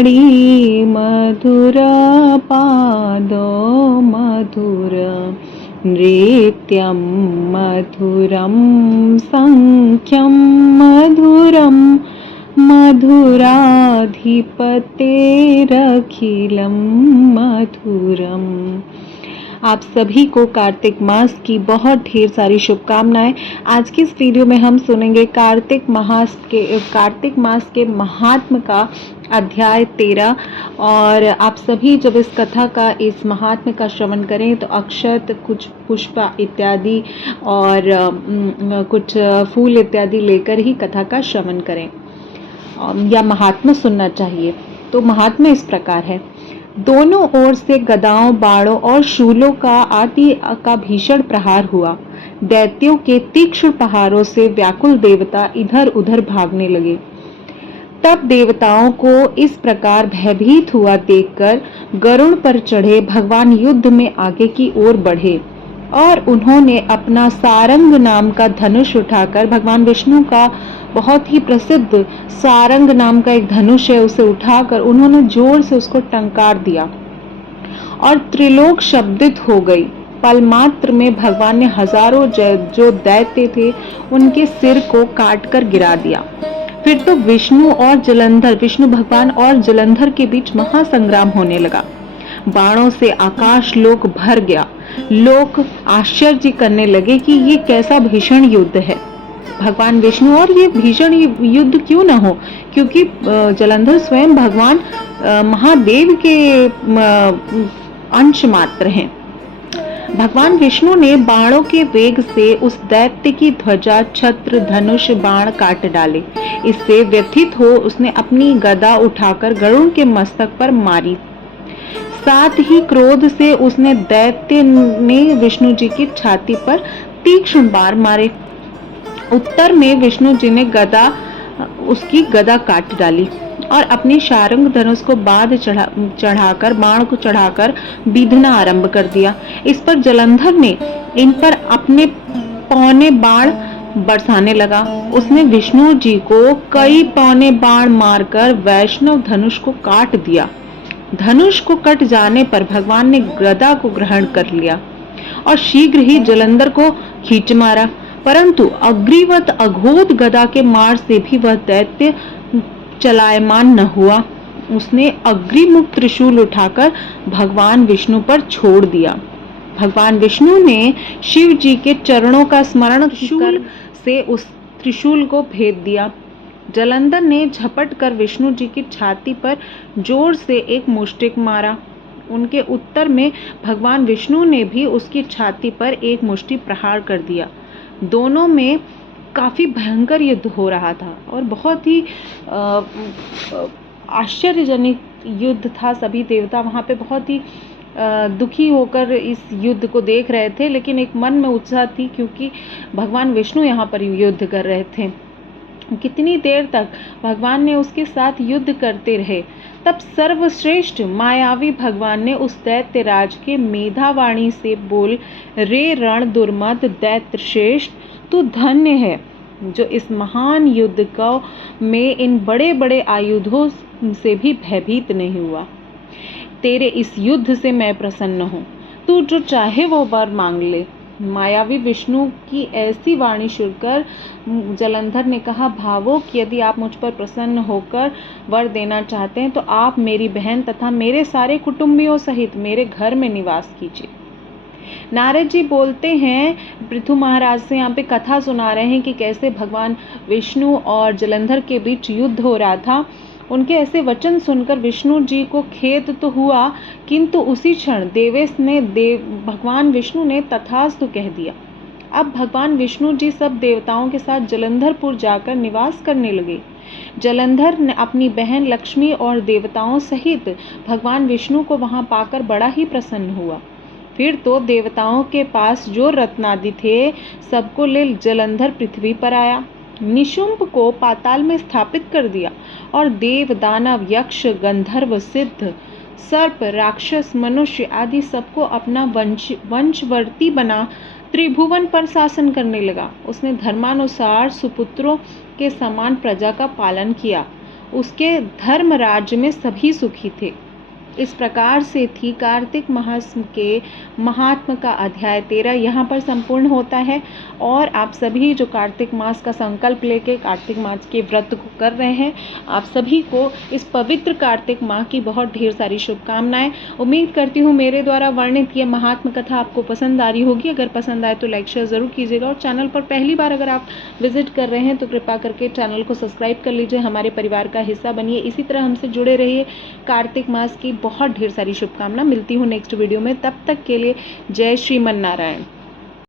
मधुर पादो मधुर नृत्यं मधुरं सङ्ख्यं मधुरं मधुराधिपतेरखिलं मधुरम। आप सभी को कार्तिक मास की बहुत ढेर सारी शुभकामनाएं। आज की इस वीडियो में हम सुनेंगे कार्तिक मास के महात्म का अध्याय 13। और आप सभी जब इस कथा का, इस महात्म का श्रवण करें तो अक्षत, कुछ पुष्प इत्यादि और कुछ फूल इत्यादि लेकर ही कथा का श्रवण करें या महात्म सुनना चाहिए। तो महात्म इस प्रकार है। दोनों ओर से गदाओं, बाणों और शूलों का आदि का भीषण प्रहार हुआ। दैत्यों के तीक्ष्ण प्रहारों से व्याकुल देवता इधर उधर भागने लगे। तब देवताओं को इस प्रकार भयभीत हुआ देखकर गरुड़ पर चढ़े भगवान युद्ध में आगे की ओर बढ़े और उन्होंने अपना सारंग नाम का धनुष उठाकर, भगवान विष्णु का बहुत ही प्रसिद्ध सारंग नाम का एक धनुष है, उसे उठाकर उन्होंने जोर से उसको टंकार दिया और त्रिलोक शब्दित हो गई। पल मात्र में भगवान ने हजारों जो दैत्य थे उनके सिर को काटकर गिरा दिया। फिर तो विष्णु भगवान और जलंधर के बीच महासंग्राम होने लगा। बाणों से आकाश लोक भर गया। लोग आश्चर्य करने लगे कि ये कैसा भीषण युद्ध है। भगवान विष्णु और ये भीषण युद्ध क्यों न हो, क्योंकि जलंधर स्वयं भगवान महादेव के अंश मात्र हैं। भगवान विष्णु ने बाणों के वेग से उस दैत्य की ध्वजा, छत्र, धनुष, बाण काट डाले। इससे व्यथित हो उसने अपनी गदा उठाकर गरुड़ के मस्तक पर मारी। साथ ही क्रोध से उसने दैत्य ने विष्णु जी की छाती पर तीक्ष्ण बाण मारे। उत्तर में विष्णु जी ने उसकी गदा काट डाली और अपने सारंग धनुष को बाण को चढ़ाकर बीधना आरंभ कर दिया। इस पर जलंधर ने इन पर अपने पौने बाण बरसाने लगा। उसने विष्णु जी को कई पौने बाण मारकर वैष्णव धनुष को काट दिया। धनुष को कट जाने पर भगवान ने गदा को ग्रहण कर लिया और शीघ्र ही जलंधर को खींच मारा, परंतु अग्रिवत अघोत गदा के मार से भी वह दैत्य चलायमान न हुआ। उसने अग्रिमुख त्रिशूल उठाकर भगवान विष्णु पर छोड़ दिया। भगवान विष्णु ने शिव जी के चरणों का स्मरण कर से उस त्रिशूल को भेद दिया। जलंधर ने झपट कर विष्णु जी की छाती पर जोर से एक मुष्टिक मारा। उनके उत्तर में भगवान विष्णु ने भी उसकी छाती पर एक मुष्टि प्रहार कर दिया। दोनों में काफी भयंकर युद्ध हो रहा था और बहुत ही आश्चर्यजनक युद्ध था। सभी देवता वहां पे बहुत ही दुखी होकर इस युद्ध को देख रहे थे, लेकिन एक मन में उत्साह थी क्योंकि भगवान विष्णु यहाँ पर युद्ध कर रहे थे। कितनी देर तक भगवान ने उसके साथ युद्ध करते रहे। तब सर्वश्रेष्ठ मायावी भगवान ने उस दैत्य राज के मेधावाणी से बोल, रे रण दुर्मद दैत्य श्रेष्ठ, तू धन्य है जो इस महान युद्ध का में इन बड़े बड़े आयुधों से भी भयभीत नहीं हुआ। तेरे इस युद्ध से मैं प्रसन्न हूँ। तू जो चाहे वो वर मांग ले। मायावी विष्णु की ऐसी वाणी सुनकर जलंधर ने कहा, भावुक, यदि आप मुझ पर प्रसन्न होकर वर देना चाहते हैं तो आप मेरी बहन तथा मेरे सारे कुटुंबियों सहित मेरे घर में निवास कीजिए। नारद जी बोलते हैं, पृथु महाराज से यहाँ पे कथा सुना रहे हैं कि कैसे भगवान विष्णु और जलंधर के बीच युद्ध हो रहा था। उनके ऐसे वचन सुनकर विष्णु जी को खेद तो हुआ, किंतु उसी क्षण भगवान विष्णु ने तथास्तु कह दिया। अब भगवान विष्णु जी सब देवताओं के साथ जलंधरपुर जाकर निवास करने लगे। जलंधर ने अपनी बहन लक्ष्मी और देवताओं सहित भगवान विष्णु को वहां पाकर बड़ा ही प्रसन्न हुआ। फिर तो देवताओं के पास जो रत्नादि थे सबको ले जलंधर पृथ्वी पर आया। निशुंभ को पाताल में स्थापित कर दिया और देव, दानव, यक्ष, गंधर्व, सिद्ध, सर्प, राक्षस, मनुष्य आदि सबको अपना वंशवर्ती बना त्रिभुवन पर शासन करने लगा। उसने धर्मानुसार सुपुत्रों के समान प्रजा का पालन किया उसके धर्म राज्य में सभी सुखी थे। इस प्रकार से थी कार्तिक मास के महात्म का अध्याय 13 यहाँ पर संपूर्ण होता है। और आप सभी जो कार्तिक मास का संकल्प लेके कार्तिक मास के व्रत को कर रहे हैं, आप सभी को इस पवित्र कार्तिक माह की बहुत ढेर सारी शुभकामनाएं। उम्मीद करती हूँ मेरे द्वारा वर्णित ये महात्म कथा आपको पसंद आ रही होगी। अगर पसंद आए तो लाइक शेयर ज़रूर कीजिएगा, और चैनल पर पहली बार अगर आप विजिट कर रहे हैं तो कृपा करके चैनल को सब्सक्राइब कर लीजिए, हमारे परिवार का हिस्सा बनिए। इसी तरह हमसे जुड़े रहिए। कार्तिक मास की बहुत ढेर सारी शुभकामना। मिलती हूँ नेक्स्ट वीडियो में, तब तक के लिए जय श्रीमन नारायण।